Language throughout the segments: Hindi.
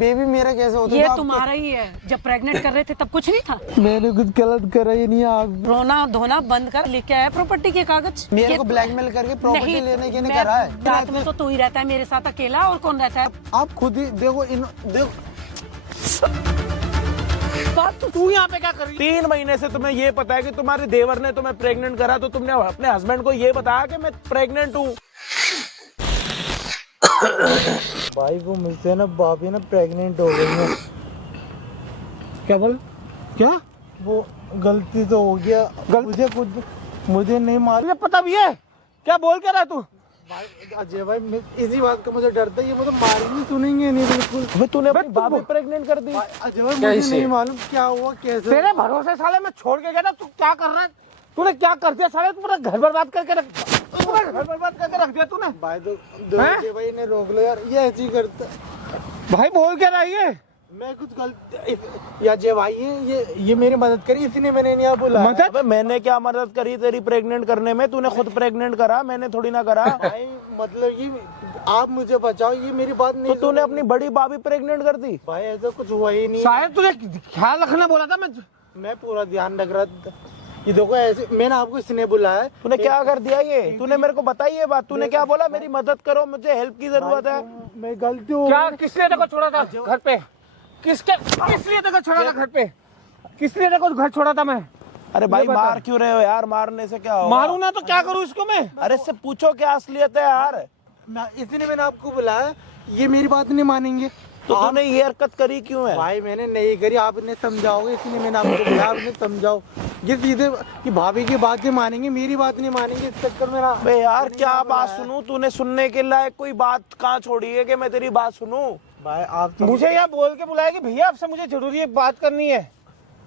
बेबी मेरा कैसे होता ये था? तुम्हारा ही है। जब प्रेग्नेंट कर रहे थे तब कुछ नहीं था। मैंने कुछ गलत करा ही नहीं। आप रोना धोना बंद कर, लेके आया प्रॉपर्टी के कागज। मेरे को ब्लैकमेल करके प्रॉपर्टी लेने के लिए करा है। रात में तो तू ही रहता है मेरे साथ अकेला, और कौन रहता है? आप खुद ही देखो देखो बात तू यहाँ पे क्या कर रही है? 3 महीने से तुम्हें ये पता है कि तुम्हारे देवर ने तुम्हें प्रेग्नेंट करा, तो तुमने अपने हस्बैंड को ये बताया कि मैं प्रेग्नेंट हूँ। भाई वो मुझसे ना भाभी ना प्रेग्नेंट हो गई है। क्या बोल? क्या वो गलती तो हो गया। मुझे नहीं मालूम। तुझे पता भी है? क्या बोल क्या रहा तू? अजय भाई इसी बात का मुझे डर था, ये मुझे मारेंगे सुनेंगे नहीं बिल्कुल। अबे तूने अपनी भाभी प्रेग्नेंट कर दी। अजय भाई मुझे नहीं मालूम क्या हुआ कैसे। तेरे भरोसे साले मैं छोड़ के गया था, तू क्या कर रहा है? तूने क्या कर दिया साले? तू पूरा घर बर्बाद करके रख दिया तूने। भाई भाई ने रोक लो यार, ये ऐसे ही करता। भाई बोल क्या रहा है ये? मैं कुछ गलत या जय भाई ये मेरी मदद करी, इसी ने मैंने नहीं बोला। अबे मैंने क्या मदद करी तेरी प्रेग्नेंट करने में? तूने खुद प्रेग्नेंट करा, मैंने थोड़ी ना करा। भाई मतलब ये आप मुझे बचाओ, ये मेरी बात नहीं। तो तूने अपनी बड़ी भाभी प्रेग्नेंट कर दी? भाई ऐसा कुछ हुआ ही नहीं। शायद तुझे ख्याल रखना बोला था। मैं पूरा ध्यान रख रहा था। ये देखो ऐसे मैंने आपको इसने बुलाया। तूने क्या कर दिया ये? तूने मेरे को बताई ये बात? तूने क्या बोला? मेरी मदद करो, मुझे हेल्प की जरूरत है। मैं गलती हूँ। क्या किसने तेरे को छोड़ा था घर पे? किस लिए तेरे को छोड़ा था घर पे? किस लिए तेरे को घर छोड़ा था मैं? अरे भाई मार क्यों रहे हो यार? मारने से क्या होगा? मारू ना तो क्या करूँ इसको मैं? अरे इससे पूछो क्या असलियत है यार। इसने मैंने आपको बुलाया, ये मेरी बात नहीं मानेंगे। तो तूने ये हरकत करी क्यों है? भाई मैंने नहीं करी, आपने समझाओगे इसलिए मैंने आपको बुलाया। आपने समझाओ ये सीधे कि भाभी की बातें मानेंगे, मेरी बात नहीं मानेंगे। इस चक्कर में ना बे यार क्या बात सुनूं? तूने सुनने के लायक कोई बात कहाँ छोड़ी है कि मैं तेरी बात सुनूं? भाई आप मुझे यहाँ बोल के बुलाया कि भैया आपसे मुझे जरूरी एक बात करनी है।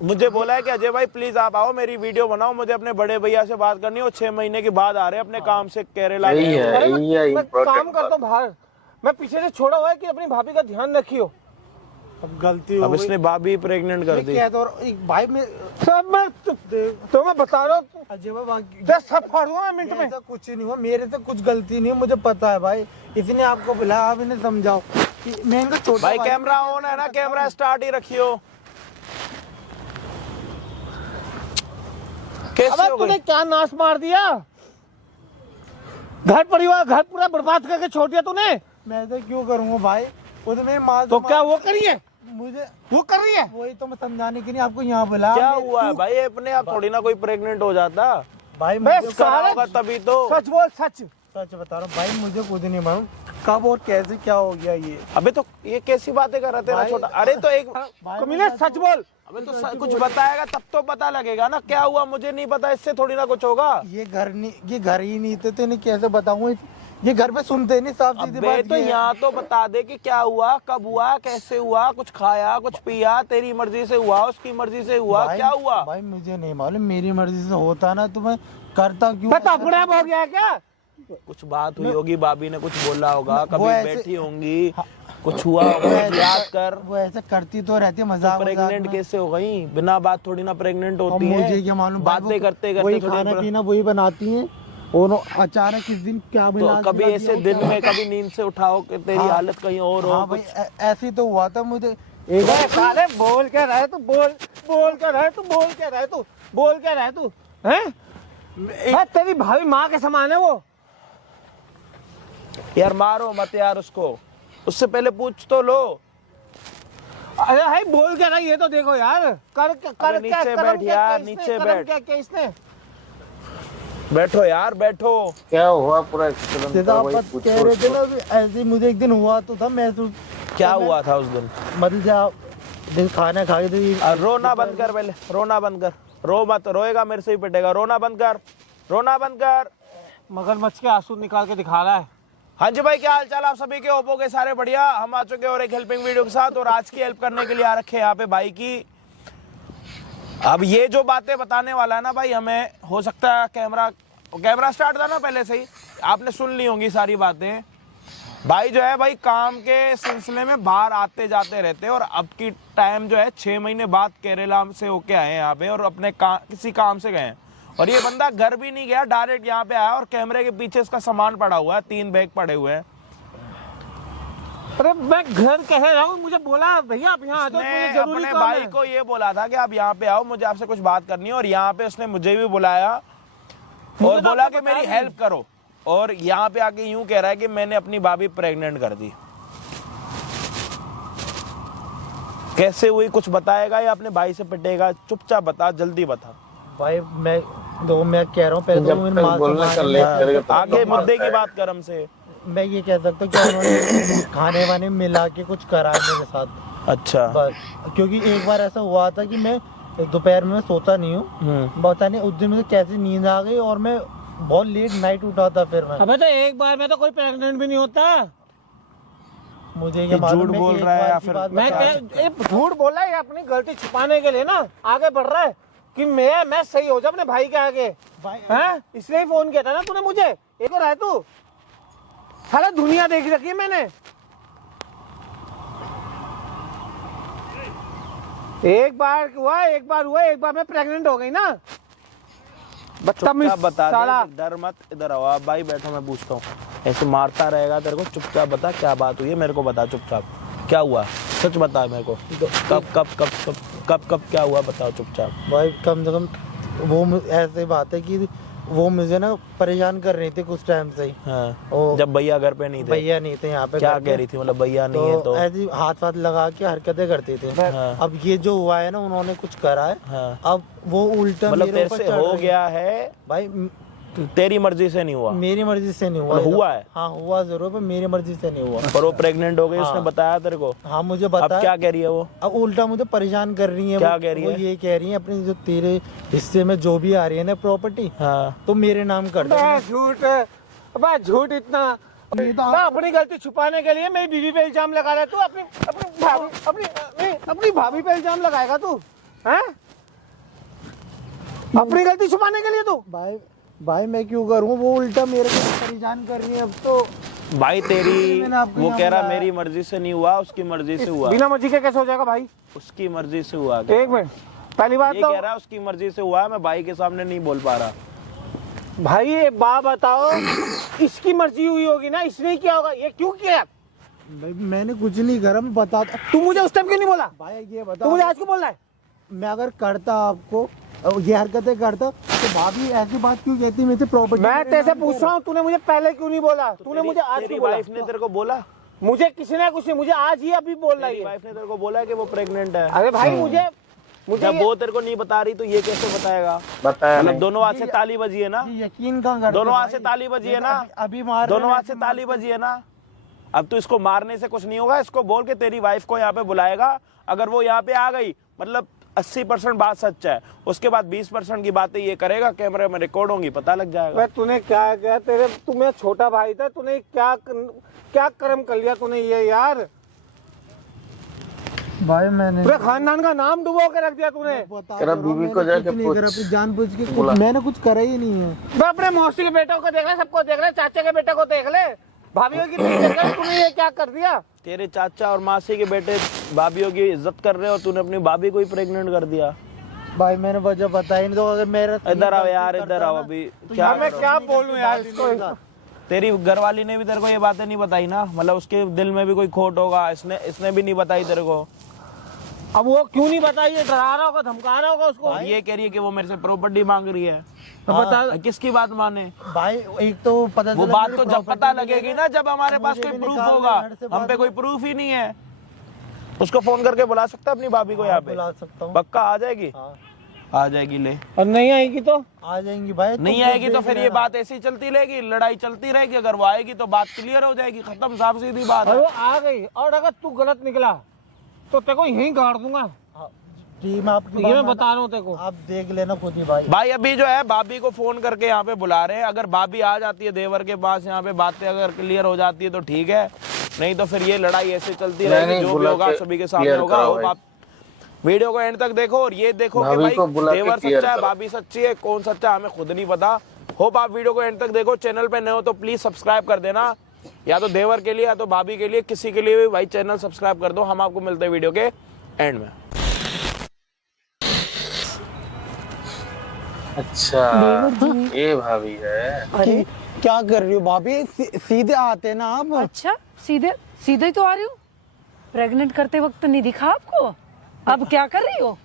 मुझे बोला है कि अजय भाई प्लीज आप आओ, मेरी वीडियो बनाओ, मुझे अपने बड़े भैया से बात करनी है। वो 6 महीने के बाद आ रहे हैं अपने काम से केरला। मैं काम करता हूँ बाहर, मैं पीछे से छोड़ा हुआ है कि अपनी भाभी का ध्यान रखियो। अब गलती हो अब गई। इसने भाभी प्रेग्नेंट कर दी। भाई मैं सब मैं तो मैं बता रहा हूँ अजय भाई दस सब फाड़ूंगा मिनट में। ऐसा कुछ नहीं हुआ, मेरे से कुछ गलती नहीं है, मुझे पता है भाई। इसने आपको बुलाया, आप इन्हें समझाओ कि मैं इनका छोटा भाई कैमरा ऑन है ना? कैमरा स्टार्ट ही रखियो। कैसे अबे हो तूने गई? क्या नाश मार दिया? घर परिवार घर पूरा बर्बाद करके छोड़ दिया तूने। मैं ऐसा क्यों करूँगा भाई? वो तो मेरी माँ तो क्या वो करी है? मुझे वो कर रही है? वही तो मैं समझाने के लिए आपको यहाँ बुलाया। क्या हुआ है भाई? अपने आप थोड़ी ना कोई प्रेग्नेंट हो जाता। भाई मैं मुझे करा होगा तभी तो। सच बोल सच। सच बता रहा हूँ भाई, मुझे खुद नहीं मालूम कब और कैसे क्या हो गया ये। अबे तो ये कैसी बातें कर रहा तेरा भाई- छोटा? अरे तो एक कमीने सच बोल। अबे तो कुछ बताएगा तब तो पता लगेगा ना क्या हुआ। मुझे नहीं पता, इससे थोड़ी ना कुछ होगा। ये घर ही नहीं थे, तो इन्हें कैसे बताऊँ? ये घर पे सुनते नहीं, साफ सीधी अबे बात तो ये है। यहाँ तो बता दे कि क्या हुआ, कब हुआ, कैसे हुआ, कुछ खाया कुछ पिया, तेरी मर्जी से हुआ, उसकी मर्जी से हुआ, भाई- क्या हुआ? भाई मुझे नहीं मालूम, मेरी मर्जी से होता ना तो मैं करता क्यों? बता अपने आप हो गया है क्या? कुछ बात हुई होगी, भाभी ने कुछ बोला होगा, वो कभी ऐसे- बैठी होंगी, कुछ हुआ होगा, याद कर। वो ऐसे करती तो रहती है मजाक प्रेग्नेंट कैसे हो गई? बिना बात थोड़ी ना प्रेग्नेंट होती है। मुझे क्या मालूम? भाई, बातें करते वही करते खाना थोड़ी। पीना वही बनाती हैं, और अचानक किस दिन क्या तो मिला कभी ऐसे दिन में कभी नींद से उठाओ कि तेरी हाँ। हालत कहीं और हो। हाँ भाई ऐसे ही तो हुआ था मुझे। एक साले बोल क्या रहा है तू? बोल क्या रहा है तू? बोल क्या रहा है तू? बोल क्या रहा है तू? हैं? तेरी भाभी माँ के समान है वो। यार मारो मत यार उसको, उससे पहले पूछ तो लो। अरे भाई बोल क्या रहा है ये तो देखो यार। कर अबे नीचे बैठ यार, नीचे बैठ। क्या इसने? बैठो यार बैठो। क्या हुआ? पूरा एक्सीडेंट जैसा था, आप वही कह पूछो रहे थे उसको। ना, ऐसे ही मुझे एक दिन हुआ तो था महसूस। क्या हुआ था उस दिन? मतलब आप दिन खाना खा के तो रोना बंद कर पहले, रोना बंद कर। रो मत, रोएगा मेरे से ही पिटेगा। रोना बंद कर, रोना बंद कर। मगरमच्छ के आंसू निकाल के दिखा रहा है। हाँ जी भाई, क्या हाल चाल आप सभी के? ओप्पो के सारे बढ़िया। हम आ चुके हैं और एक हेल्पिंग वीडियो के साथ, और आज की हेल्प करने के लिए आ रखे हैं यहाँ पे भाई की। अब ये जो बातें बताने वाला है ना भाई, हमें हो सकता है कैमरा स्टार्ट था ना पहले से ही, आपने सुन ली होंगी सारी बातें। भाई जो है भाई काम के सिलसिले में बाहर आते जाते रहते हैं, और अब की टाइम जो है 6 महीने बाद केरला से होके आए हैं यहाँ पे, और अपने किसी काम से गए हैं। और ये बंदा घर भी नहीं गया, डायरेक्ट यहाँ पे आया, और कैमरे के पीछे इसका सामान पड़ा हुआ है, 3 बैग पड़े हुए हैं। अरे मैं घर कह रहा हूँ, मुझे बोला भैया आप यहाँ आ जाओ, मुझे उसने जरूरी अपने काम भाई है। को ये बोला था कि आप यहाँ पे आओ, मुझे आपसे कुछ बात करनी है, और यहाँ पे उसने मुझे भी बुलाया और तो बोला आपको कि मेरी बताया हेल्प करो, और यहाँ पे आके यूं कह रहा है कि मैंने अपनी भाभी प्रेग्नेंट कर दी। कैसे हुई कुछ बताएगा या अपने भाई से पिटेगा? चुपचाप बता, जल्दी बता। भाई मैं कह रहा हूँ पहले तो जब इन तक माँ से बोलना मारने कर में- ले करेगा तो आगे मुद्दे की बात कर हमसे। मैं ये कह सकता हूँ कि उन्होंने खाने वाने मिला के कुछ करा है मेरे साथ अच्छा। बस। क्योंकि एक बार ऐसा हुआ था कि मैं दोपहर में सोता नहीं हूँ, पता नहीं उस दिन मुझे कैसी नींद आ गई और मैं बहुत लेट नाइट उठा था। फिर मैं अबे तो एक बार में तो कोई प्रेग्नेंट भी नहीं होता। मुझे ये ये मालूम झूठ है बोल कि एक रहा है बार या की फिर- बात मैं बता क्या सकता हूँ। ये झूठ बोला है, अपनी गलती छुपाने के लिए ना आगे बढ़ रहा है कि मैं सही हो जाऊं अपने भाई के आगे। भाई हैं? इसलिए ही फोन किया था ना तूने मुझे। एक और है तू, सारा दुनिया देख रखी है मैंने। एक बार हुआ, एक बार मैं प्रेग्नेंट हो गई ना। बदतमीज चुपचाप बता साला। दे, डर मत, इधर आओ आप भाई, बैठो, मैं पूछता हूँ। ऐसे मारता रहेगा तेरे को, चुपचाप बता क्या बात हुई है, मेरे को बता चुपचाप क्या हुआ, सच बता मेरे को। कब क्या हुआ बताओ चुपचाप। भाई कम से कम वो ऐसे बात है कि वो मुझे ना परेशान कर रही थी कुछ टाइम से ही। हाँ, ओ, जब भैया घर पे नहीं थे, भैया नहीं थे यहाँ पे। क्या घर पे। कह रही थी? मतलब भैया नहीं है तो ऐसी हाथ वाथ लगा के हरकतें करती थी। हाँ। अब ये जो हुआ है ना, उन्होंने कुछ करा है। हाँ। अब वो उल्टा मतलब मेरे तेरे ऊपर से चढ़ हो रही है। गया है, भाई तेरी मर्जी से नहीं हुआ, मेरी मर्जी से नहीं हुआ। मतलब हुआ है? हाँ हुआ जरूर, पर मेरी मर्जी से नहीं हुआ। और वो प्रेग्नेंट हो गई, उसने हाँ। बताया तेरे को? हाँ मुझे अब बता। क्या कह रही है वो? अब उल्टा मुझे परेशान कर रही है। क्या वो, कह रही वो है? ये कह रही है अपनी जो तेरे हिस्से में जो भी आ रही है ना प्रॉपर्टी, हाँ। तो मेरे नाम कर दे। झूठ इतना। अपनी गलती छुपाने के लिए मेरी बीवी पे इल्जाम लगा रहा है तू। अपनी भाभी पे इल्जाम लगाएगा तू? हैं? अपनी गलती छुपाने के लिए तू? भाई मैं क्यों करूँ? वो उल्टा मेरे को परेशान कर रही है अब तो। भाई तेरी, मैंने आपको वो यहाँ कह रहा बुलाया। मेरी मर्जी से नहीं हुआ, उसकी मर्जी से हुआ। बिना मर्जी के कैसे हो जाएगा भाई? उसकी मर्जी से हुआ। एक मिनट, पहली बात ये तो कह रहा है उसकी मर्जी से हुआ है, मैं भाई के सामने नहीं बोल पा रहा। भाई एक बात बताओ, इसकी मर्जी हुई होगी ना, इसने किया होगा, ये क्यों किया? भाई मैंने कुछ नहीं करा, मैं बता। तू मुझे उस टाइम क्यों नहीं बोला? भाई ये तू बता, मुझे आज क्यों बोल रहा है? मैं अगर करता आपको ये हरकतें करता तो भाभी ऐसी बात क्यों कहती मेरे प्रॉपर्टी? मैं तेरे से पूछ रहा हूँ, तूने मुझे पहले क्यों नहीं बोला? तूने मुझे आज तेरी क्यों बोला? वाइफ ने तेरे को बोला? मुझे किसी ने कुछ नहीं, मुझे आज ही अभी बोल रहा तेरी है। वाइफ ने तेरे को बोला है कि वो प्रेग्नेंट है? अरे भाई मुझे जब वो तेरे को नहीं बता रही तो ये कैसे बताएगा? बताया मतलब नहीं। दोनों हाथ से ताली बजी है ना? यकीन कहाँ करते दोनों हाथ भाई? से ताली बजी है ना? अभी मार दोनों हाथ से ताली बजी है ना? अब तो इसको मारने से कुछ नहीं होगा, इसको बोल के तेरी वाइफ को यहाँ पे बुलाएगा। अगर वो यहाँ पे आ गई, मतलब 80% बात सच है, उसके बाद 20% की बातें ये करेगा, कैमरे में रिकॉर्ड होंगी, पता लग जाएगा। मैं तूने क्या किया? तू मेरा छोटा भाई था, तूने क्या कर्म कर लिया तूने ये यार? भाई मैंने पूरे खानदान का नाम डुबो के रख दिया तूने। तेरा बीवी को जाके पूछ। जानबूझ के बोला। मैंने कुछ करा ही नहीं है। मैं अपने मौसी के बेटों को देख ले, सबको देख ले, चाचा के बेटे को देख ले, भाभीियों की देख ले, तूने ये क्या कर दिया? तेरे चाचा और मासी के बेटे भाभीियों की इज्जत कर रहे हो, तूने अपनी भाभी को ही प्रेग्नेंट कर दिया। भाई मैंने वजह बताई नहीं, तो अगर मेरा इधर आओ यार, इधर आओ अभी। क्या मैं क्या बोलूं यार इसको? तेरी घरवाली ने भी तेरे को ये बातें नहीं बताई ना? मतलब उसके दिल में भी कोई खोट होगा, इसने भी नहीं बताई तेरे को? अब वो क्यों नहीं बताइए? डरा रहा होगा, धमका रहा होगा उसको। ये कह रही है कि वो मेरे से प्रॉपर्टी मांग रही है। तो बता। किसकी बात माने? भाई एक तो पता वो चला बात मेरी तो जब property पता में लगेगी ना, जब हमारे पास मुझे कोई भी प्रूफ निकाल होगा। घर से हम बाहर पे कोई प्रूफ ही नहीं है। उसको फोन करके बुला सकता है अपनी भाभी को यहाँ पे? बुला सकता हूँ। पक्का आ जाएगी? हाँ। आ जाएगी, ले। और नहीं आएगी तो? आ जाएंगी भाई। नहीं आएगी तो फिर ये बात ऐसी चलती रहेगी, लड़ाई चलती रहेगी। अगर वो आएगी तो बात क्लियर हो जाएगी, खत्म, साफ सीधी बात और है। वो आ गई, और अगर तू गलत निकला तो तेरे को यहीं गाड़ दूंगा। टीम आपकी ये मैं बता रहा हूँ तेरे को। आप देख लेना खुद ही भाई। भाई अभी जो है भाभी को फोन करके यहाँ पे बुला रहे हैं। अगर भाभी आ जाती है देवर के पास, यहाँ पे बातें अगर क्लियर हो जाती है तो ठीक है, नहीं तो फिर ये लड़ाई ऐसे चलती रहेगी। नहीं, जो भी बुला होगा के सभी के सामने clear होगा। कराओ होप भाई। आप वीडियो को एंड तक देखो और ये देखो कि भाभी को बुला भाई के देवर clear सच्चा है, करो। भाभी सच्ची है, कौन सच्चा है हमें खुद नहीं पता। होप आप वीडियो को एंड तक देखो। चैनल पे नए हो तो प्लीज सब्सक्राइब कर देना, या तो देवर के लिए या तो भाभी के लिए, किसी के लिए भी भाई चैनल सब्सक्राइब कर दो। हम आपको मिलते हैं वीडियो के एंड में। अच्छा ये भाभी है। अरे क्या कर रही हो भाभी? सीधे आते ना आप। अच्छा, सीधे सीधे ही तो आ रही हूँ। प्रेग्नेंट करते वक्त नहीं दिखा आपको? अब क्या कर रही हो?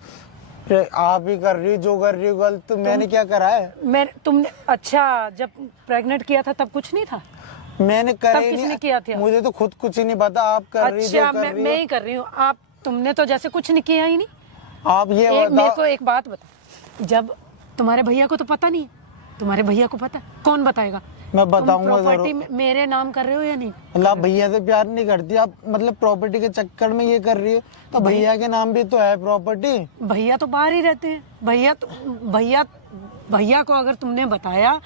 फिर आप ही कर रही हो, जो कर रही हो गलत, तो मैंने क्या करा है? तुमने अच्छा जब प्रेग्नेंट किया था तब कुछ नहीं था? मैंने करे तब ही किसने नहीं, किया था? मुझे तो खुद कुछ ही नहीं पता। आप कर रही हो, अच्छा जो कर रही मैं हो। ही कर रही हूँ। आप तुमने तो जैसे कुछ नहीं किया ही नहीं। आप ये मेरे बताओ, को एक बात बता, जब तुम्हारे भैया को तो पता नहीं, तुम्हारे भैया को पता, कौन बताएगा? मैं बताऊंगा प्रॉपर्टी जरूर। मेरे नाम कर रहे हो या नहीं? मतलब भैया से प्यार नहीं करती आप, मतलब प्रॉपर्टी के चक्कर में ये कर रही है, तो भैया के नाम भी तो है प्रॉपर्टी। भैया तो बाहर ही रहते हैं। भैया को अगर तुमने बताया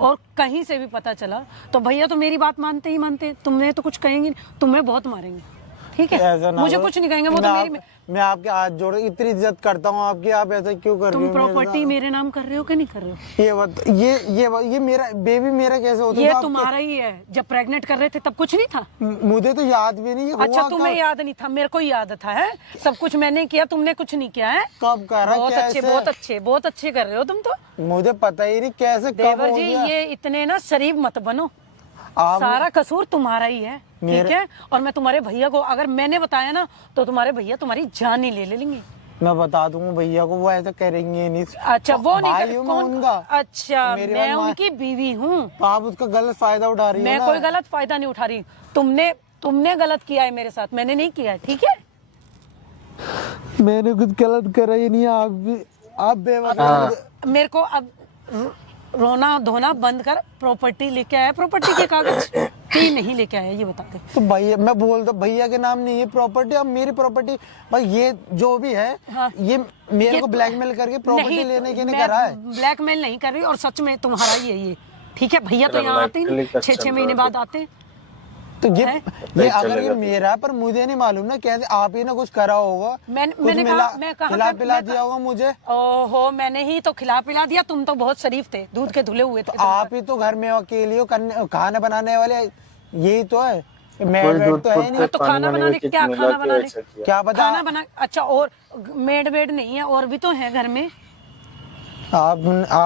और कहीं से भी पता चला तो भैया तो मेरी बात मानते ही मानते हैं। तुमने तो कुछ कहेंगे नहीं, तुम्हें बहुत मारेंगे, ठीक है? ऐसा ना मुझे करो। कुछ नहीं कहेंगे, वो तो मेरी। मैं आपके हाथ जोड़ इतनी इज्जत करता हूँ आपकी, आप ऐसा क्यों कर रही तुम हो मेरे प्रॉपर्टी साथ? मेरे नाम कर रहे हो कि नहीं कर रहे हो? ये मेरा बेबी मेरा कैसे होता ये था? तुम्हारा ही है। जब प्रेग्नेंट कर रहे थे तब कुछ नहीं था? मुझे तो याद भी नहीं। अच्छा तुम्हें याद नहीं था, मेरे को याद था है। सब कुछ मैंने किया, तुमने कुछ नहीं किया है। कब करा? बहुत अच्छे कैसे? बहुत अच्छे बहुत अच्छे कर रहे हो तुम तो। मुझे पता ही नहीं कैसे, कब देवर हो जी गया? ये इतने ना शरीफ मत बनो। आप सारा कसूर तुम्हारा ही है, ठीक मेरे- है? और मैं तुम्हारे भैया को अगर मैंने बताया ना तो तुम्हारे भैया तुम्हारी जान ही ले लेंगे। मैं बता दूंगा भैया को, वो ऐसा करेंगे नहीं। अच्छा वो नहीं भाई कर हूँ मैं कौन? उनका। अच्छा मेरी मैं बात मान- उनकी बीवी हूँ। तो आप उसका गलत फायदा उठा रही हो मैं ना। कोई गलत फायदा नहीं उठा रही। तुमने गलत किया है मेरे साथ, मैंने नहीं किया है, ठीक है? मैंने कुछ गलत करा ही नहीं, आप बेवकूफ। मेरे को अब रोना धोना बंद कर। प्रॉपर्टी लेके आया, प्रॉपर्टी के कागज कि नहीं लेके आया ये बता दे। तो भैया मैं बोलता भैया के नाम नहीं, ये प्रॉपर्टी अब मेरी प्रॉपर्टी। भाई ये जो भी है, हाँ। ये मेरे ये- को ब्लैकमेल करके प्रॉपर्टी नहीं, लेने के लिए मैं करा है। ब्लैकमेल नहीं कर रही और सच में तुम्हारा ही है ये, ठीक है? भैया तो चलो, यहाँ आते ही क्लिक नहीं, अच्छा 6-6 चल महीने रहा है। बाद आते हैं। तो ये है? अगर ये चलेगा। मेरा है, पर मुझे नहीं मालूम ना कैसे आप ही ने कुछ करा होगा। मैंने कुछ कहा, मैं कहा खिला था- पिला मैं दिया होगा मुझे। ओहो मैंने ही तो खिला पिला दिया। तुम तो बहुत शरीफ थे, दूध के धुले हुए थे। आप ही तो घर में अकेली हो, खाना बनाने वाले यही तो है। कोई मेड दूध तो है फूटते नहीं। तो पानी खाना वानी बनाने में क्या मिला खाना के बनाने ऐसा किया। क्या पता खाना बना। अच्छा और मेड वेड नहीं है, और भी तो है घर में। आप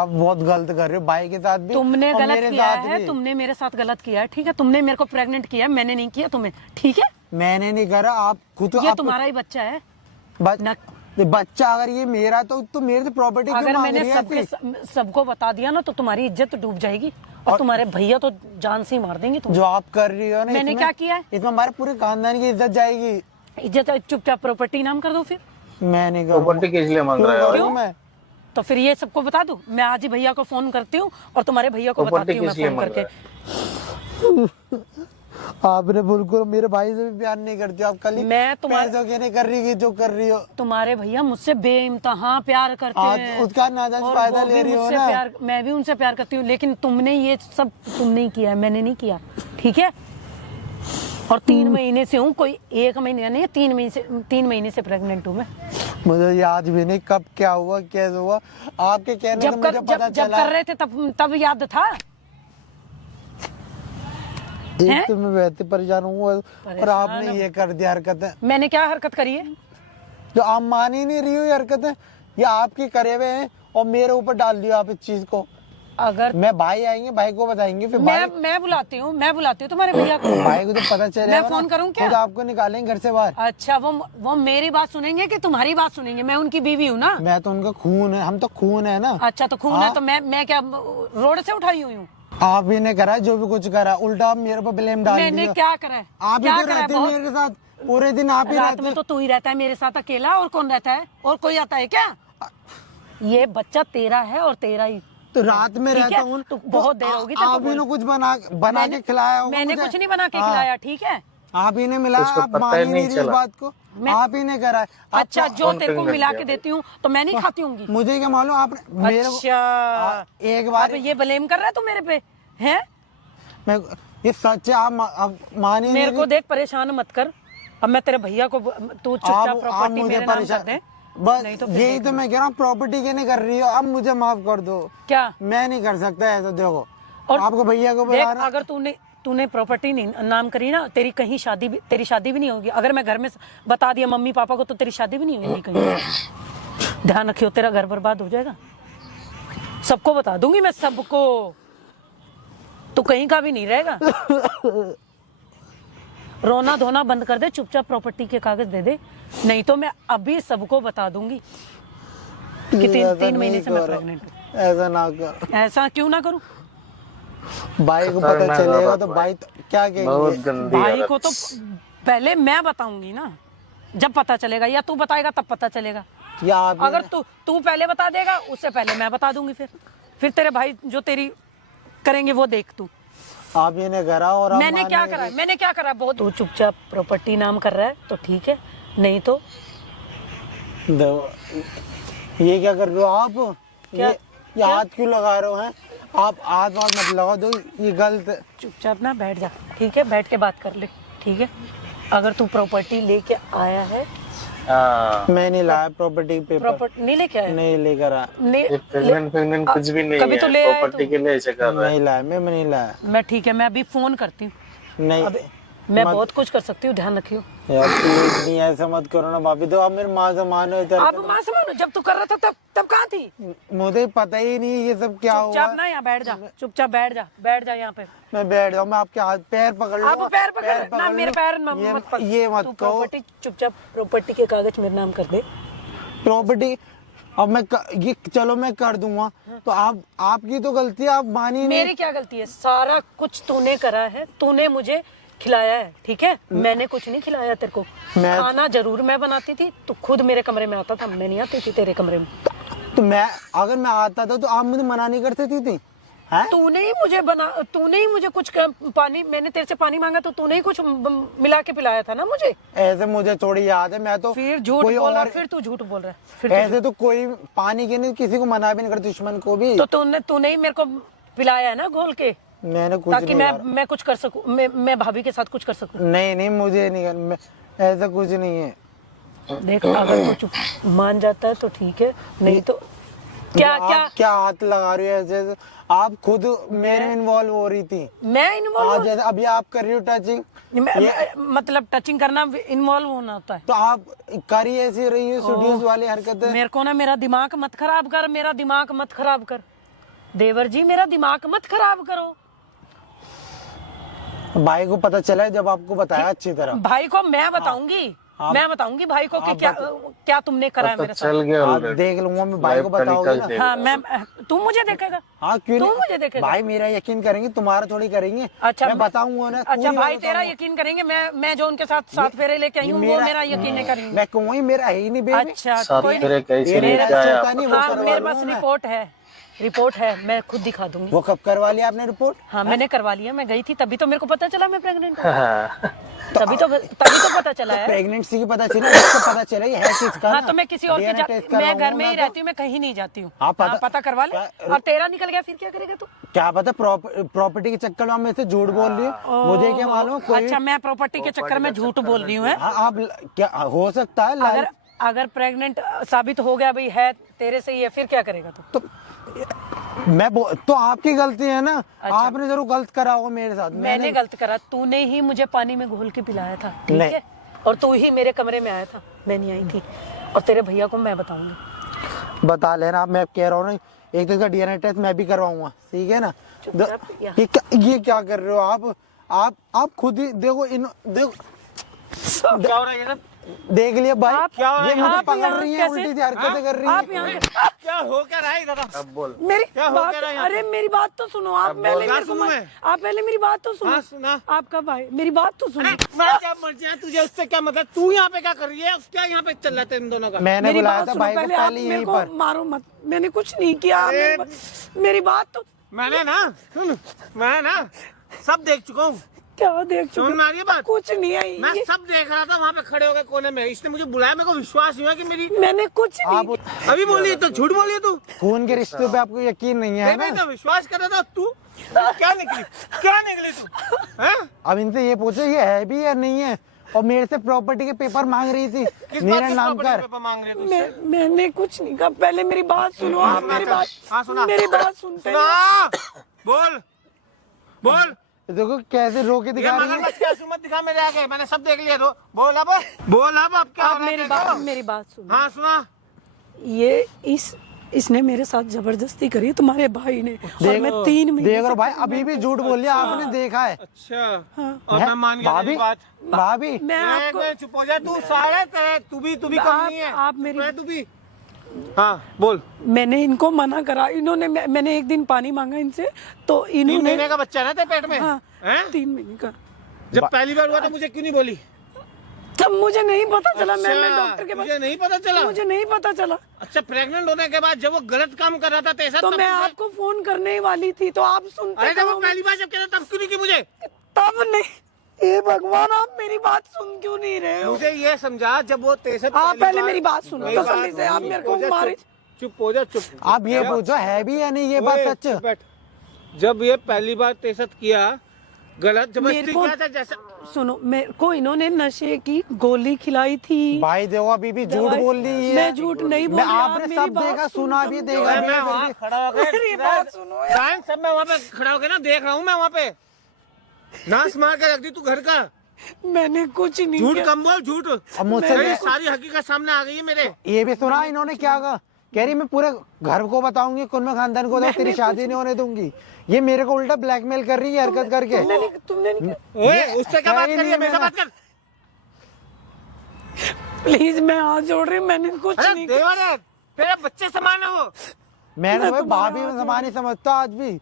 बहुत गलत कर रहे हो भाई के साथ भी, तुमने और गलत मेरे किया साथ है, भी। तुमने मेरे साथ गलत किया है, ठीक है? तुमने मेरे को प्रेग्नेंट किया है, मैंने नहीं किया तुम्हें, ठीक है? मैंने नहीं करा, आप खुद ये तुम्हारा ही बच्चा है। बच्चा अगर ये मेरा तो मेरे से प्रॉपर्टी क्यों अगर मांग मैंने रही है ऐसी? सबको बता दिया ना तो तुम्हारी इज्जत डूब जाएगी और तुम्हारे भैया तो जान से ही मार देंगे तुम। जो आप कर रही हो ना, मैंने इसमें- क्या किया है? इसमें हमारे पूरे खानदान की इज्जत जाएगी। इज्जत चुपचाप प्रॉपर्टी नाम कर दो फिर। मैं नहीं करूँगा। प्रॉपर्टी किस लिए मांग रहा है? क्यों करूँ मैं? तो फिर ये सबको बता दूं। मैं आज ही भैया को फोन करती हूँ और तुम्हारे भैया को प्रॉपर्टी बताती हूँ मैं किस लिए फोन मांग करके। रहा है? आपने बिल्कुल मेरे भाई से भी प्यार नहीं करती, आप कल मैं तुम्हारे- पैसों के नहीं कर रही है जो कर रही हो। तुम्हारे भैया मुझसे बेइंतहा प्यार करते आज हैं। उसका नाजायज और फायदा वो भी ले रही हो मुझसे ना। प्यार, मैं भी उनसे प्यार करती हूँ, लेकिन तुमने ये सब तुमने ही किया है, मैंने नहीं किया, ठीक है? और 3 महीने से हूँ, कोई 1 महीने नहीं, 3 महीने से प्रेग्नेंट हूँ मैं। मुझे याद भी नहीं कब क्या हुआ कैसे हुआ, आपके कहने से मुझे पता जब चला। कर रहे थे तब याद था। एक तो मैं वैसे परेशान हूँ और आपने ये कर दिया हरकतें, मैंने क्या हरकत करी है? जो आप मान ही नहीं रही हो ये हरकतें, ये आपकी करे हुए हैं और मेरे ऊपर डाल दिया आप इस चीज को। अगर मैं भाई आएंगे, भाई को बताएंगे, फिर भाई मैं बुलाती हूँ तुम्हारे भैया को। भाई को तो पता चलेगा मैं फोन ना, करूँ क्या? खुद आपको निकालेंगे घर से बाहर। अच्छा वो मेरी बात सुनेंगे कि तुम्हारी बात सुनेंगे? मैं उनकी बीवी हूँ ना। मैं तो उनका खून है, हम तो खून है ना। अच्छा तो खून है तो मैं क्या रोड से उठाई हुई हूँ? आप ही ने करा जो भी कुछ करा, उल्टा आप मेरे पर ब्लेम डाल मैंने दिया। क्या करा है? आप ही क्या तो करा है? रहते बहुत- मेरे साथ पूरे दिन, आप ही रात रहते। में तो तू ही रहता है मेरे साथ अकेला, और कौन रहता है? और कोई आता है क्या? ये बच्चा तेरा है और तेरा ही। तो रात में ठीक रहता है? हूँ तो बहुत देर होगी तेरे को आप ही ने बोल- कुछ बना के खिलाया होगा मैंने मुझे। कुछ नहीं बना के हाँ, खिलाया, ठीक है? आप ही ने मिलाया, उसको आप पता मान ही ही नहीं नहीं रही इस चला। बात को, आप ही ने करा है। आप अच्छा जो कौन तेरे को प्रेग्नेंट मिला किया के भाई? देती हूँ तो मैं नहीं खाती होंगी। मुझे क्या मालूम, आपने मेरे को अच्छा एक बार अब ये ब्लेम कर रहा है तू मेरे पे, हैं? मैं ये सच है, आप मान ही मेरे नहीं को रही। देख परेशान मत कर। अब मैं तेरे भैया को तू चुपचाप प्रॉपर्टी मेरे नाम कर दे। बस नहीं तो फिर यही तो मैं कह रहा हूँ, प्रॉपर्टी के नहीं कर रही हो, अब मुझे माफ कर दो। क्या? मैं नहीं कर सकता ऐसा, देखो और आपको भैया को देख बुलाना। अगर तूने प्रॉपर्टी नहीं नाम करी ना, तेरी शादी भी नहीं होगी। अगर मैं घर में बता दिया मम्मी पापा को तो तेरी शादी भी नहीं होगी कहीं। ध्यान रखियो, तेरा घर बर्बाद हो जाएगा। सबको बता दूंगी मैं, सबको। तू कहीं का भी नहीं रहेगा। रोना धोना बंद कर दे, चुपचाप प्रॉपर्टी के कागज दे दे, नहीं तो मैं अभी सबको बता दूंगी कि तीन महीने से मैं प्रेग्नेंट हूँ। ऐसा ना कर, ऐसा क्यों ना करूँ? भाई को पता चलेगा तो भाई क्या बहुत कहेंगे? गंदी भाई हालत। को तो पहले मैं बताऊंगी ना, जब पता चलेगा, या तू बताएगा तब पता चलेगा। या आपने अगर तू पहले बता देगा, उससे पहले मैं बता दूंगी, फिर तेरे भाई जो तेरी करेंगे वो देख तू। आप ये नहीं करा और आप मैंने क्या करा है? मैंने क्या करा है? बहुत। तू चुपचाप प्रॉपर्टी नाम कर रहा है तो ठीक है, नहीं तो ये क्या कर रहे हो आप? क्या? ये हाथ क्यों लगा रहे हो हैं? आप हाथ मत लगा दो, ये गलत है। चुपचाप ना बैठ जा, ठीक है? बैठ के बात कर ले, ठीक है? अगर तू प्रॉपर्टी लेके आया है, हाँ, मैं नहीं लाया प्रॉपर्टी पेपर, प्रॉपर्टी नहीं लेके आया, नहीं लेकर आया, ये प्रेग्नेंट कुछ भी नहीं कभी तो ले है, आए प्रॉपर्टी तू। के लिए ऐसे कर रहा है। नहीं लाया, मैं नहीं लाया। मैं ठीक है, मैं अभी फोन करती हूँ। नहीं मैं बहुत कुछ कर सकती हूँ, ध्यान रखियो। यार प्लीज नहीं, ऐसा मत करो ना भाभी, तो आप मेरी माँ से मानो इधर। अब माँ से मानो, जब तू कर रहा था तब कहाँ थी? मुझे पता ही नहीं ये सब क्या हुआ। चुपचाप ना यहाँ बैठ जा, चुपचाप बैठ जा यहाँ पे। मैं बैठ जाऊँ, मैं आपके हाथ पैर पकड़ लूँ। अब पैर पकड़ ना, मेरे पैर मत पकड़। ये मत तू कहो। प्रॉपर्टी, चुपचाप प्रॉपर्टी के कागज मेरे नाम कर दे। प्रॉपर्टी अब ये चलो मैं कर दूंगा, तो आपकी तो गलती है, आप मानी नहीं। मेरी क्या गलती है? सारा कुछ तूने करा है, तूने मुझे खिलाया है, ठीक है? मैंने कुछ नहीं खिलाया तेरे को। खाना जरूर मैं बनाती थी, तू खुद मेरे कमरे में आता था, मैं नहीं आती थी तेरे कमरे में। तो अगर मैं आता था तो आप मुझे मना नहीं करती थी हैं? तूने ही मुझे कुछ पानी, मैंने तेरे से पानी मांगा तो तूने ही कुछ मिला के पिलाया था ना मुझे। ऐसे मुझे थोड़ी याद है, मैं तो फिर झूठ कोई बोल रहा, और- फिर तू झूठ बोल रहा है, फिर ऐसे तो कोई पानी के नहीं, किसी को मना भी नहीं करती, दुश्मन को भी। तो तूने ही मेरे को पिलाया है ना घोल के, मैंने कुछ ताकि नहीं करा। मैं कुछ कर सकूं, मैं भाभी के साथ कुछ कर सकूं। नहीं मुझे नहीं ऐसा कुछ नहीं है। देख, अगर तू चुप मान जाता है तो ठीक है, नहीं तो आप क्या हाथ लगा रही हो ऐसे? आप खुद मेरे इन्वॉल्व हो रही थी। मैं इन्वॉल्व, आज जैसे अभी आप कर रही हो टचिंग, मतलब टचिंग करना इन्वॉल्व होना होता है। तो आप कर ही ऐसी रही हो स्टूडियोज वाली हरकतें। मेरे को ना, मेरा दिमाग मत खराब कर, मेरा दिमाग मत खराब कर देवर जी, मेरा दिमाग मत खराब करो। भाई को पता चला है जब आपको बताया अच्छी तरह। भाई को मैं बताऊंगी, मैं बताऊंगी भाई को कि क्या तुमने करा है मेरे चल साथ। गया आप already। देख लूंगा मैं, भाई को बताओगे ना? हाँ, मैं, तू मुझे देखेगा? हाँ क्यों तू नहीं? मुझे देखेगा? भाई मेरा यकीन करेंगे, तुम्हारा थोड़ी करेंगे। अच्छा, मैं बताऊंगा ना। अच्छा पूरी भाई बात तेरा बताऊंगा। यकीन करेंगे, मैं जो उनके साथ फेरे लेके आई हूँ वो मेरा यकीन नहीं करेंगे। मैं कहूँगी मेरा है ही नहीं बेबी। अच्छा, साथ कोई तेरे नहीं। कैसे ये लेके मेरा आया? छोटा नहीं, वो हाँ, करवा मेरे लूंगा पास मैं। रिपोर्ट है, मैं खुद दिखा दूंगी। वो कब करवा लिया आपने रिपोर्ट? हाँ, मैंने करवा लिया, मैं गई थी तभी तो मेरे को पता चला मैं प्रेग्नेंट हूँ। हाँ, तभी तो पता चला है। प्रेगनेंसी की पता चला, इसको पता चला ये है किसका हाँ, ना? तो मैं किसी और DNA के टेस्ट मैं घर करवाऊंगा में ही तो- रहती हूँ, मैं कहीं नहीं जाती हूँ। हाँ, हाँ, पता करवा ले। और तेरा निकल गया फिर क्या करेगा तू? क्या पता प्रॉपर्टी के चक्कर में मैं से झूठ बोल रही हूँ, मुझे क्या मालूम? कोई अच्छा, मैं प्रॉपर्टी के चक्कर में झूठ बोल रही हूँ है? हाँ, आप क्या हो सकता है अगर प्रेग्नेंट साबित हो गया भाई है तेरे से ही है, फिर क्या करेगा तू? तो आपकी गलती है ना। आपने जरूर गलत करा होगा मेरे साथ। मैंने गलत करा, तूने ही मुझे पानी में घोल के पिलाया था, ठीक नहीं। है? और तू ही मेरे कमरे में आया था, मैं नहीं आई थी। और तेरे भैया को मैं बताऊंगी। बता लेना आप, मैं कह रहा हूँ ना, एक तो इसका DNA टेस्ट मैं भी करवाऊंगा, ठीक है ना? चुपचाप या। ये क्या कर रहे हो आप खुद ही देखो देखो क्या हो रहा है ये सब? देख लिया भाई, क्या हो रहा है? ये मुझे आप पकड़ यहाँ रही है, कैसे? उल्टी सी हरकतें कर रही आप है। यहाँ क्या हो क्या रहा है दादा? अब बोल। मेरी क्या हो बात, क्या रहा है यहाँ अरे मेरी बात तो सुनो आप, पहले क्या मेरे को सुनूं मैं? आप पहले मेरी बात तो सुनो। हाँ, सुना। आपका भाई, मेरी बात तो सुनो। मैं क्या मर्जी है तुझे, उससे क्या मतलब? तू यहाँ पे क्या कर रही है? क्या यहाँ पे चल रहा था इन दोनों का? मैंने मेरी बुलाया बात था सुनो भाई को पहले, आप पहले मेरे यहीं को पर। मारो मत, मैंने कुछ नहीं किया। मेरी बात तो, मैंने ना सुन, मैं ना सब देख चुका हूँ। क्या देख समझ चुके? में आ रही है बात? कुछ नहीं है मैं ये, सब देख रहा था वहाँ पे खड़े हो गए कोने में। इसने मुझे बुलाया, मेरे को विश्वास नहीं हुआ कि मेरी मैंने कुछ नहीं। आप अभी बोली तो झूठ बोली तू। खून के रिश्तों पे आपको यकीन नहीं है मैं ना? तो विश्वास कर रहा था। तू क्या निकली तू? हैं? अब इनसे ये पूछो ये है भी या नहीं है, और मेरे से प्रॉपर्टी के पेपर मांग रही थी किस मेरा बात के नाम प्रॉपर्टी कर। पेपर मांग रहे तू? मैंने कुछ नहीं कहा, पहले मेरी बात सुनो आप, मेरी बात, हाँ सुना। मेरी बात सुनते हैं। सुना। बोल देखो कैसे रोके ये दिखा रही है। मगरमच्छ की आंसू मत दिखा मेरे आगे, मैंने सब देख लिया। तो बोल अब क्या आप हो रहा है? मेरी बात सुनो। हाँ सुना। ये इस इसने मेरे साथ जबरदस्ती करी तुम्हारे भाई ने, और मैं 3 महीने देख से रो भाई, अभी भी झूठ बोल लिया, आपने देखा है। अच्छा और और मैं मान गया भाभी तेरी बात। भाभी मैं आपको चुप हो जा तू, सारे तू भी कम नहीं है। आप मेरी तू भी हाँ बोल। मैंने इनको मना करा, इन्होंने मैंने एक दिन पानी मांगा इनसे तो 3 इन्होंने महीने का बच्चा ना तेरे पेट में? हाँ, हैं? 3 महीने का। जब पहली बार हुआ तो मुझे क्यों नहीं बोली? तब मुझे नहीं पता चला, मैं अच्छा, डॉक्टर के पास, मुझे नहीं पता चला। मुझे नहीं पता चला। अच्छा, प्रेग्नेंट होने के बाद जब वो गलत काम कर रहा था तेरे साथ, तो तब मैं तुझे- आपको फोन करने ही वाली थी, तो आप सुनते अरे जब वो कहो। पहली बार जब कहता तब क्यों नहीं की मुझे? तब नहीं, हे भगवान, आप मेरी बात सुन क्यों नहीं रहे हो? मुझे ये समझा जब वो तेरे साथ आप पहले बार- मेरी बात सुनो मेरी तसल्ली बात- से, आप मेरे को चुप हो जा, मारे। चुप हो जा, चुप। आप ये पूछो है भी या नहीं ये बात ओए, सच? चुप बैठ। जब ये पहली बार तेरे साथ किया गलत, जबरदस्ती मेरे को किया था जैसे सुनो, मेरे को इन्होंने नशे की गोली खिलाई थी। भाई देखो अभी भी झूठ दवाई- बोल रही है। मैं झूठ नहीं बोल मैं रही, आप आपने मेरी सब बात देखा सुन, सुना भी समझो। देखा अरे भी मैं है, वहाँ फिर खड़ा होकर मेरी बात सुनो यार। डांस सब मैं वहाँ पे खड़ा होकर ना देख रहा हूँ, मैं वहाँ पे नाच मार के रख दी तू घर का। मैंने कुछ नहीं झूठ किया। कम बोल, झूठ। अब मुझसे तेरी सारी हकीकत सामने आ गई है मेरे। ये भी सुना इन्होंने क्या कहा, कह रही मैं पूरे घर को बताऊंगी, कुल खानदान को बताऊं, तेरी शादी नहीं होने दूंगी। ये मेरे को उल्टा ब्लैकमेल कर रही है हरकत करके। तुमने नहीं, ओए उससे क्या बात कहीं कर रही है? नहीं मेरे से मैंने- बात कर। प्लीज मैं हाथ जोड़ रही हूँ, मैंने कुछ अरे नहीं किया। देवर है, तेरे बच्चे समान है वो। मैंने तो तुम्हारा भाभी हाथ में समान ही समझता आज भी,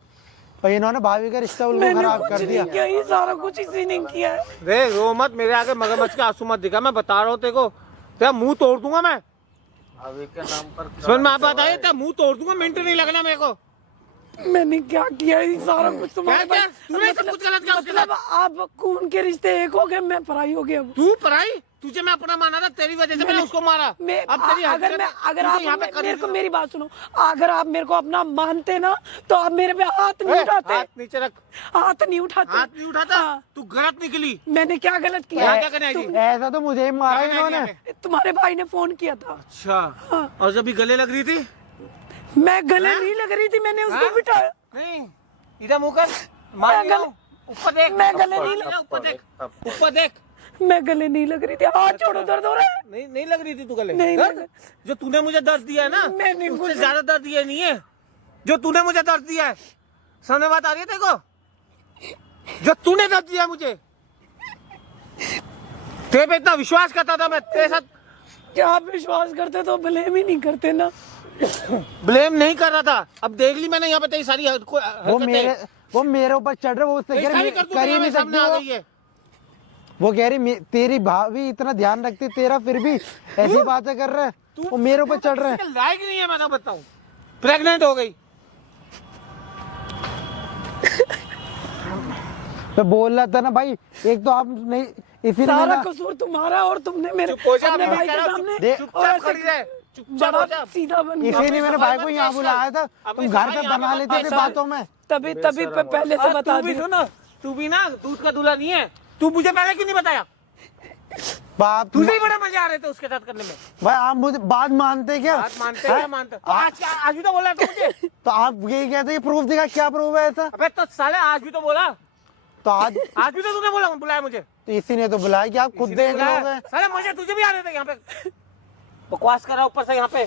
पर इन्होंने भाभी का रिश्ता बिल्कुल मैंने खराब कुछ कर दिया। नहीं किया, ये सारा कुछ इसी ने किया है। देख रो मत, मेरे आगे मगरमच्छ के आंसू मत दिखा, मैं बता रहा हूँ तेरे को, तेरा मुंह तोड़ दूंगा मैं। भाभी के नाम पर समझ में आप बात आई? तेरा मुंह तोड़ दूंगा, मिनट नहीं लगना मेरे को। मैंने क्या किया, ये सारा कुछ तुम्हारे क्या? पास- तूने सब कुछ गलत किया उसके मतलब आप खून के रिश्ते एक हो गए, मैं पराई हो गया। तू पराई, तुझे मैं अपना माना था, तेरी वजह से मैंने उसको मारा। मैं अब तेरी अगर हकीकत अगर तुझे आप यहाँ पे कर मेरे को रही मेरी बात सुनो, अगर आप मेरे को अपना मानते ना तो आप मेरे पे हाथ नहीं हूँ। उठाते, हाथ नीचे रख, हाथ नहीं उठाते। हाथ नहीं उठाता। हाँ। तू गलत निकली। मैंने क्या गलत किया? यहाँ क्या करने आई थी? ऐसा तो मुझे ही मारा क्या करने आई थी इन्होंने। यहाँ पे? तुम्हारे भाई ने फोन किया था। अच्छा, और जब भी गले लग रही थी? मैं गले नहीं लग रही थी, मैंने उसको हाँ? बिठाया। नहीं, इधर मुँह कर, मार मैं दिया गले- हूँ। ऊपर देख, मैं गले ऊपर नहीं देख, लग- ऊपर देख, ऊपर देख। मैं गले नहीं लग रही थी, हाथ छोड़ो, दर्द हो रहा है। नहीं लग रही थी तू गले? नहीं दर्द? लग- जो तूने मुझे दर्द दिया है ना, मैंने उससे कुछ- ज्यादा दर्द ये नहीं है जो तूने मुझे दर्द दिया है। समझ में बात आ रही है तेरे को? जो तूने दर्द दिया मुझे, तेरे पे इतना विश्वास करता था मैं, तेरे साथ क्या आप विश्वास करते तो ब्लेम ही नहीं करते ना। ब्लेम नहीं कर रहा था। अब देख ली मैंने यहाँ पे तेरी सारी वो मेरे ऊपर चढ़ रहे, वो उससे कह रही कर ही नहीं सकती आ वो। गई है। वो कह रही तेरी भाभी इतना ध्यान रखती तेरा, फिर भी ऐसी बातें कर रहे हैं, वो मेरे ऊपर चढ़ रहे हैं। इसके लायक नहीं है, मैं तो बताऊं। प्रेग्नेंट हो गई। मैं बोल रहा था ना भाई, एक तो आप नहीं, इसीलिए सारा मैंने कसूर तुम्हारा, और तुमने मेरे चुप हो जा, अपने मैं भाई कह के रहा हूं, सामने देख, और चुपचाप ऐसे खड़ी रहे, चुपचाप हो बड़ा जा। सीधा बन गया। इसीलिए मैंने भाई को यहाँ बुलाया था, अपनी तुम घर सफाई पे यहाँ बना पे लेते थे ऐसा- बातों में। तभी पहले से बता तू भी दिया। सुनो, तू भी ना दूध का दूल्हा नहीं है। तू मुझे पहले क्यों नहीं बताया? बाप तुझे ही बड़े मजे आ रहे थे उसके साथ करने में। भाई आप मुझे बात मानते क्या? बात मानते हैं, मानते। तो आज भी तो बोला था मुझे। तो आप यही कहते हैं प्रूफ दिखा, क्या प्रूफ है ऐसा? अबे तो साले आज भी तो बोला, तो आज आज भी तो तूने बोला, बुलाया मुझे। तो इसी ने तो बुलाया कि आप खुद इसी ने देख बुलाया। लोगे। साले मजे तुझे भी आ रहे थे यहाँ पे। बकवास कर रहा ऊपर से यहाँ पे।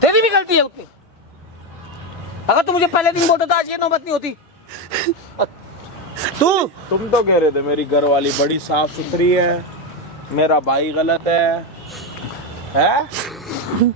तेरी भी गलती है उतनी। अगर तू मुझे पहले दिन बोलता था आज ये नौबत नहीं होती। तू तुम तो कह रहे थे मेरी घर वाली बड़ी साफ सुथरी है, मेरा भाई गलत है?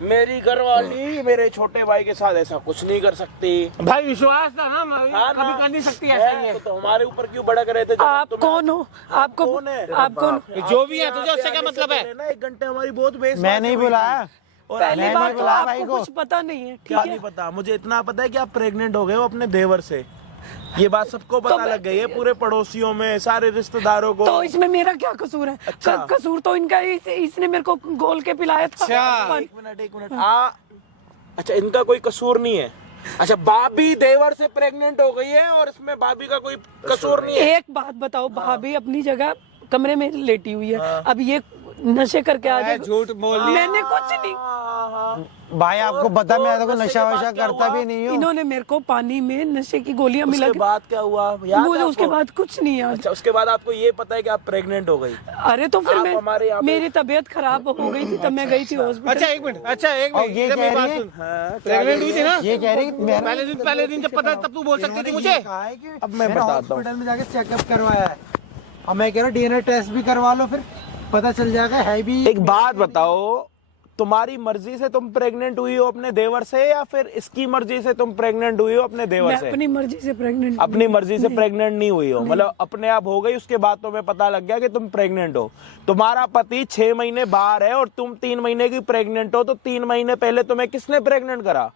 मेरी घर वाली मेरे छोटे भाई के साथ ऐसा कुछ नहीं कर सकती। भाई विश्वास था ना, हाँ कभी ना। कर नहीं सकती ऐसा ही है। तो हमारे ऊपर क्यों भड़क रहे थे? जब आप तुम्हें- कौन हो? आपको कौन है? आप कौन? जो भी है तुझे उससे क्या मतलब है? ना 1 घंटे हमारी बहुत बेइज्जती मैं नहीं हुई थी। बुलाया, और पहली मैंने बात तो बुलाया भाई आपको को। कुछ पता नहीं है, क्या ठीक नहीं है? पता, मुझे इतना पता है कि आप प्रेग्नेंट हो गए हो अपने देवर से। ये बात सबको पता लग गई है, पूरे पड़ोसियों में, सारे रिश्तेदारों को। तो इसमें मेरा क्या कसूर है? अच्छा। कसूर तो इनका ही, इसने मेरे को घोल के पिलाया था। अच्छा। एक मिनट अच्छा, इनका कोई कसूर नहीं है। अच्छा, भाभी देवर से प्रेग्नेंट हो गई है और इसमें भाभी का कोई कसूर नहीं है। एक बात बताओ, भाभी अपनी जगह कमरे में लेटी हुई है, अब ये नशे करके आ जाए। झूठ बोल रही है। मैंने कुछ नहीं, भाई आपको पता मैं तो कोई नशा वशा करता भी नहीं हूँ। इन्होंने मेरे को पानी में नशे की गोलियां मिला उसके बाद क्या हुआ याद है मुझे उसके आपको? बाद कुछ नहीं याद। अच्छा, उसके बाद आपको ये पता है कि आप प्रेग्नेंट हो गई? अरे तो फिर आप हमारे यहाँ पे- मेरी तबीयत खराब हो गई थी, तब मैं गई थी हॉस्पिटल। अच्छा एक मिनट, अच्छा एक और मिनट, ये इधर कह मेरी बात रही है- सुन। हाँ, प्रेग्नेंट हुई थी ना? ये कह रही है पहले दिन जब पता तब तू बोल सकती थी मुझे। अब मैं बताता हूँ। हॉस्पिटल में जाके चेकअप करवाया है। अब मैं कह रहा हूँ डीएनए टेस्ट भी करवा लो, फिर पता चल जाएगा है भी। एक बात बताओ, तुम्हारी मर्जी से तुम प्रेग्नेंट हुई हो अपने देवर से, या फिर इसकी मर्जी से तुम प्रेग्नेंट हुई हो अपने देवर मैं से? अपनी मर्जी से प्रेग्नेंट। अपनी मर्जी से प्रेग्नेंट नहीं हुई हो, मतलब अपने आप हो गई, उसके बाद तुम्हें पता लग गया कि तुम प्रेग्नेंट हो। तुम्हारा पति 6 महीने बाहर है और तुम 3 महीने की प्रेग्नेंट हो, तो 3 महीने पहले तुम्हें किसने प्रेग्नेंट करा?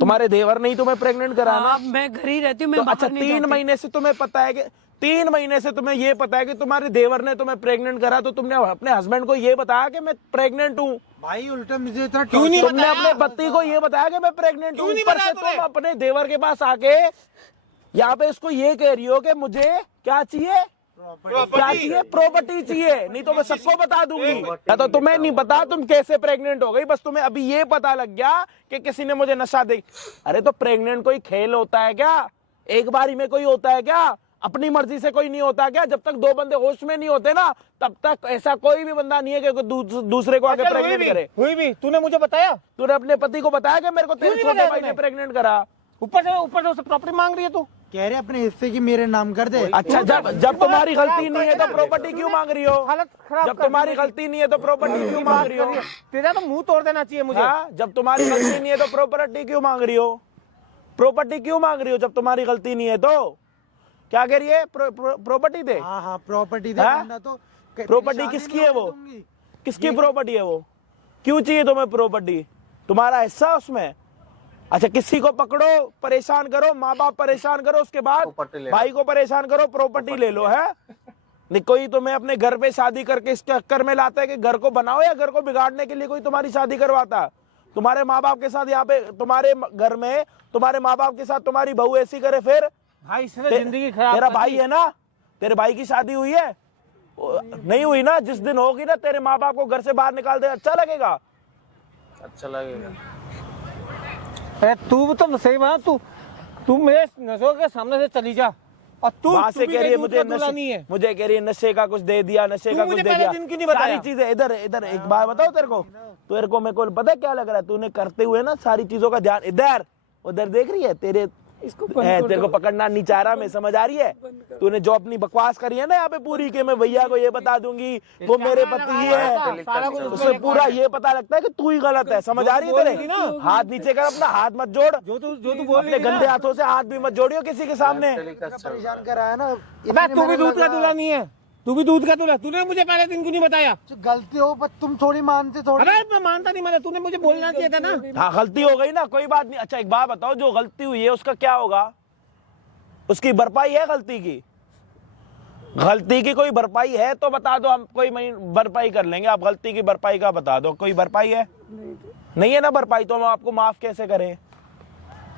तुम्हारे देवर ने ही तुम्हें प्रेग्नेंट करा ना? मैं घर ही रहती हूँ, मैं तो अच्छा, बाहर नहीं 3 जाती। महीने से तुम्हें पता है कि 3 महीने से तुम्हें ये पता है कि तुम्हारे देवर ने तुम्हें प्रेग्नेंट करा, तो तुमने अपने हस्बैंड को ये बताया कि मैं प्रेग्नेंट हूँ? भाई उल्टा मुझे इतना क्यों नहीं तुमने बताया? अपने पति को ये बताया कि मैं प्रेग्नेंट हूँ? क्यों नहीं ऊपर बताया से तूने? तुम अपने देवर के पास आके यहाँ पे इसको ये कह रही हो कि मुझे क्या चाहिए? क्या चाहिए? प्रॉपर्टी चाहिए, नहीं तो मैं सबको बता दूंगी। या तो तुम्हें नहीं पता तुम कैसे प्रेग्नेंट हो गई, बस तुम्हें अभी ये पता लग गया कि किसी ने मुझे नशा दे। अरे तो प्रेग्नेंट कोई खेल होता है क्या? एक बारी में कोई होता है क्या? अपनी मर्जी से कोई नहीं होता क्या? जब तक 2 बंदे होश में नहीं होते ना, तब तक ऐसा कोई भी बंदा नहीं है कि दूसरे को आगे अच्छा, प्रेग्नेंट करे। हुई भी तूने मुझे बताया? तूने अपने पति को बताया कि मेरे को तेरे नहीं छोटे बताया भाई ने तूने? प्रेग्नेंट करा? ऊपर से उससे प्रॉपर्टी मांग रही है तू? कह रहे अपने हिस्से की मेरे नाम कर दे। अच्छा, जब तुम्हारी गलती नहीं है तो प्रॉपर्टी क्यों मांग रही हो? हालत खराब जब कर तुम्हारी दी। गलती नहीं है तो प्रॉपर्टी क्यों मांग रही हो? तेरा तो मुंह तोड़ देना चाहिए मुझे। हाँ, जब तुम्हारी गलती नहीं है तो प्रॉपर्टी क्यों मांग रही हो? प्रॉपर्टी क्यों मांग रही हो जब तुम्हारी गलती नहीं है? तो क्या कह रही है? प्रॉपर्टी दे। हाँ हाँ प्रॉपर्टी दे, हाँ? वरना तो प्रॉपर्टी शादी किसकी नहीं है वो? होने दूंगी। किसकी प्रॉपर्टी है वो? क्यों चाहिए तुम्हें प्रॉपर्टी? तुम्हारा हिस्सा उसमें? अच्छा, किसी को पकड़ो, परेशान करो, माँ बाप परेशान करो, उसके बाद प्रॉपर्टी ले लो। भाई को परेशान करो, प्रॉपर्टी ले लो, है? नहीं, कोई तुम्हें अपने घर पे शादी करके इस चक्कर में लाता है कि घर को बनाओ, या घर को बिगाड़ने के लिए कोई तुम्हारी शादी करवाता है? तुम्हारे माँ बाप के साथ यहाँ पे तुम्हारे घर में तुम्हारे माँ बाप के साथ तुम्हारी बहू ऐसी करे, फिर भाई इसने जिंदगी खराब तेरा कर भाई दी। है ना, तेरे भाई की शादी हुई है? नहीं हुई ना? जिस दिन होगी ना, तेरे माँ बाप को घर से बाहर निकाल दे, अच्छा लगेगा? अच्छा लगेगा। अरे तू तो सही बात, तू मेरे नजरों के सामने से चली जा। और तू वहां तू से भी कह रही है दूध मुझे का दूल्हा नहीं नशे, है। मुझे कह रही है नशे का कुछ दे दिया, नशे तू का मुझे कुछ दे पहले दिया। दिन क्यों नहीं बताया? सारी चीजें इधर इधर एक बात बताओ तेरे को, तेरे को मेरे को पता है क्या लग रहा है? तूने करते हुए ना सारी चीजों का ध्यान इधर उधर देख रही है, तेरे इसको तेरे को पकड़ना नहीं चाह रहा मैं, समझ आ रही है? तूने जो अपनी बकवास करी है ना यहाँ पे पूरी, के मैं भैया को ये बता दूंगी, वो मेरे पति है, सारा कुछ उससे पूरा ये पता लगता है कि तू ही गलत है। समझ आ रही है तेरे? हाथ नीचे कर अपना, हाथ मत जोड़, जो तू बोल अपने गंदे हाथों से हाथ भी मत जोड़ियो किसी के सामने। परेशान करा है ना। मैं तू भी दूध का दूल्हा नहीं है, तू भी दूध का दूल्हा। तूने मुझे पहले दिन क्यों नहीं बताया? जो गलती हो पर तुम थोड़ी मानते थोड़ी। अरे मैं मानता नहीं, मैंने तूने मुझे बोलना चाहिए था ना। हाँ, गलती हो गई ना, कोई बात नहीं। अच्छा, एक बात बताओ, जो गलती हुई है उसका क्या होगा? उसकी भरपाई है गलती की? गलती की कोई भरपाई है तो बता दो, हम कोई भरपाई कर लेंगे। आप गलती की भरपाई का बता दो, कोई भरपाई है? नहीं है ना भरपाई, तो हम आपको माफ कैसे करें?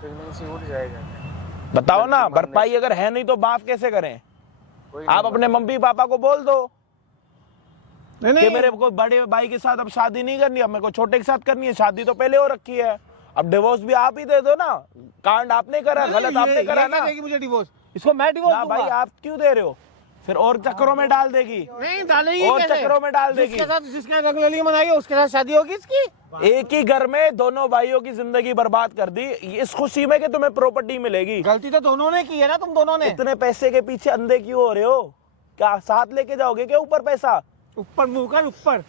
प्रेगनेंसी उठ जाएगा। बताओ ना, भरपाई अगर है नहीं तो माफ कैसे करें? आप अपने मम्मी पापा को बोल दो कि मेरे को बड़े भाई के साथ अब शादी नहीं करनी, अब मेरे को छोटे के साथ करनी है। शादी तो पहले हो रखी है, अब डिवोर्स भी आप ही दे दो ना। कांड आपने करा, गलत आपने करा ना। मुझे डिवोर्स, इसको मैं डिवोर्स ना भाई, दूंगा। आप क्यों दे रहे हो? फिर और चक्करों में डाल देगी, नहीं डालेगी और कैसे? चक्करों में डाल देगी। जिसके साथ जिसने रंगरलियां मनाई है उसके साथ शादी होगी इसकी। एक ही घर में दोनों भाइयों की जिंदगी बर्बाद कर दी इस खुशी में कि तुम्हें प्रॉपर्टी मिलेगी। गलती तो दोनों ने की है ना, तुम दोनों ने। इतने पैसे के पीछे अंधे क्यों हो रहे हो? क्या साथ लेके जाओगे क्या ऊपर पैसा? ऊपर मुंह कर, ऊपर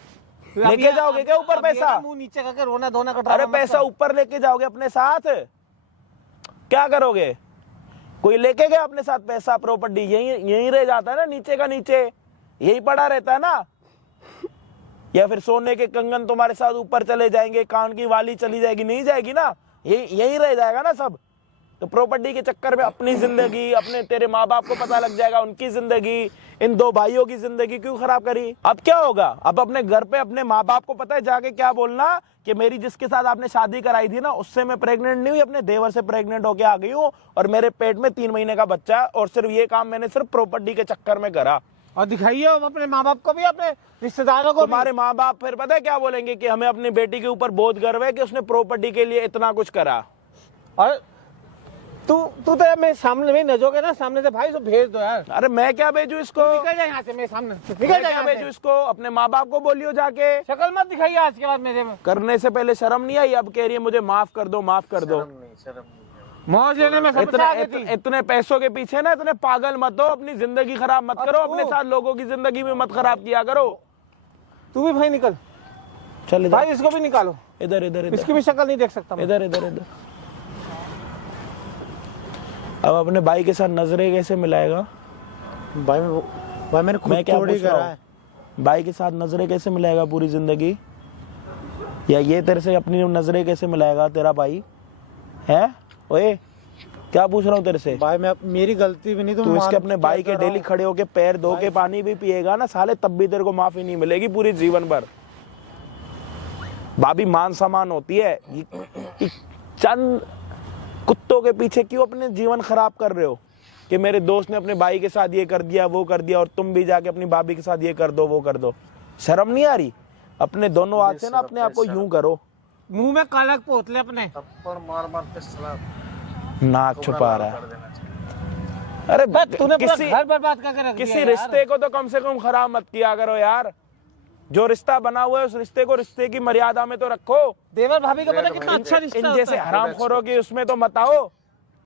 लेके जाओगे क्या ऊपर पैसा? मुंह नीचे करके रोना धोना का अरे ड्रामा मत पैसा कर। ऊपर लेके जाओगे अपने साथ, क्या करोगे? कोई लेके गया अपने साथ पैसा, प्रॉपर्टी यहीं रह जाता है ना, नीचे का नीचे यही पड़ा रहता है ना। या फिर सोने के कंगन तुम्हारे साथ ऊपर चले जाएंगे, कान की वाली चली जाएगी? नहीं जाएगी ना, यही रह जाएगा ना सब। तो प्रॉपर्टी के चक्कर में अपनी जिंदगी, अपने तेरे माँ बाप को पता लग जाएगा उनकी जिंदगी, इन 2 भाइयों की जिंदगी क्यों खराब करी? अब क्या होगा? अब अपने घर पे अपने माँ बाप को पता है जाके क्या बोलना कि मेरी जिसके साथ आपने शादी कराई थी ना, उससे मैं प्रेग्नेंट नहीं हुई, अपने देवर से प्रेग्नेंट होके आ गई हूँ, और मेरे पेट में 3 महीने का बच्चा है, और सिर्फ ये काम मैंने सिर्फ प्रॉपर्टी के चक्कर में करा। और दिखाइए अपने माँ बाप को भी, अपने रिश्तेदारों को भी। तुम्हारे माँ बाप फिर पता है क्या बोलेंगे कि हमें अपनी बेटी के ऊपर बहुत गर्व है कि उसने प्रॉपर्टी के लिए इतना कुछ करा। और तू तो मेरे सामने में नजोगे ना सामने से, भाई तो भेज दो यार। अरे मैं क्या भेजू इसको, निकल जाए यहाँ से मेरे सामने, निकल मैं जाए क्या यहाँ भेजू से। इसको, अपने माँ बाप को बोलियो जाके। शक्ल मत दिखाइए आज के बाद मेरे में। करने से पहले शर्म नहीं आई, अब कह रही है मुझे माफ कर दो, माफ कर दो। शर्म नहीं मौज लेने में सबसे आगे थी। इतने पैसों के पीछे ना इतने पागल मत हो, अपनी जिंदगी खराब मत करो, अपने साथ लोगों की जिंदगी में मत खराब किया करो। तू भी भाई निकल, चल इधर भाई इसको भी निकालो, इधर इधर इसकी इधर भी शक्ल नहीं देख सकता मैं। इधर इधर इधर। अब अपने भाई के साथ नजरें कैसे मिलाएगा? भाई मैंने मैं खुद क्या थोड़ी पूछ रहा करा हूँ? है। भाई के साथ नजरें कैसे मिलाएगा पूरी जिंदगी? या ये तेरे से अपनी नजरें कैसे मिलाएगा तेरा भाई है? ओए क्या पूछ रहा हूँ तेरे से? भाई मैं मेरी गलती भी नहीं, तू इसके अपने भाई के डेली खड़े होके पैर धो के पानी भी पिएगा ना साले, तब भी तेरे को माफी नहीं मिलेगी पूरी जीवन भर। भाभी मान सम्मान होती है, ये चंद कुत्तों के पीछे क्यों अपने जीवन खराब कर रहे हो कि मेरे दोस्त ने अपने भाई के साथ ये कर दिया वो कर दिया और तुम भी जाके अपनी भाभी के साथ ये कर दो वो कर दो। शर्म नहीं आ रही? अपने दोनों हाथ से ना अपने आप को यूं करो। मुंह में कालक पोत ले अपने। थप्पड़ मार मार के सला नाक छुपा रहा कर है। देना चाहिए। अरे तूने पूरा किसी घर बर्बाद करके रख दिया किसी यार। रिश्ते को तो कम से कम खराब मत किया करो यार। जो रिश्ता बना हुआ है उस रिश्ते को रिश्ते की मर्यादा में तो रखो। देवर भाभी का पता कितना अच्छा रिश्ता इन होता जैसे है। हरामखोरों की उसमें तो मत आओ।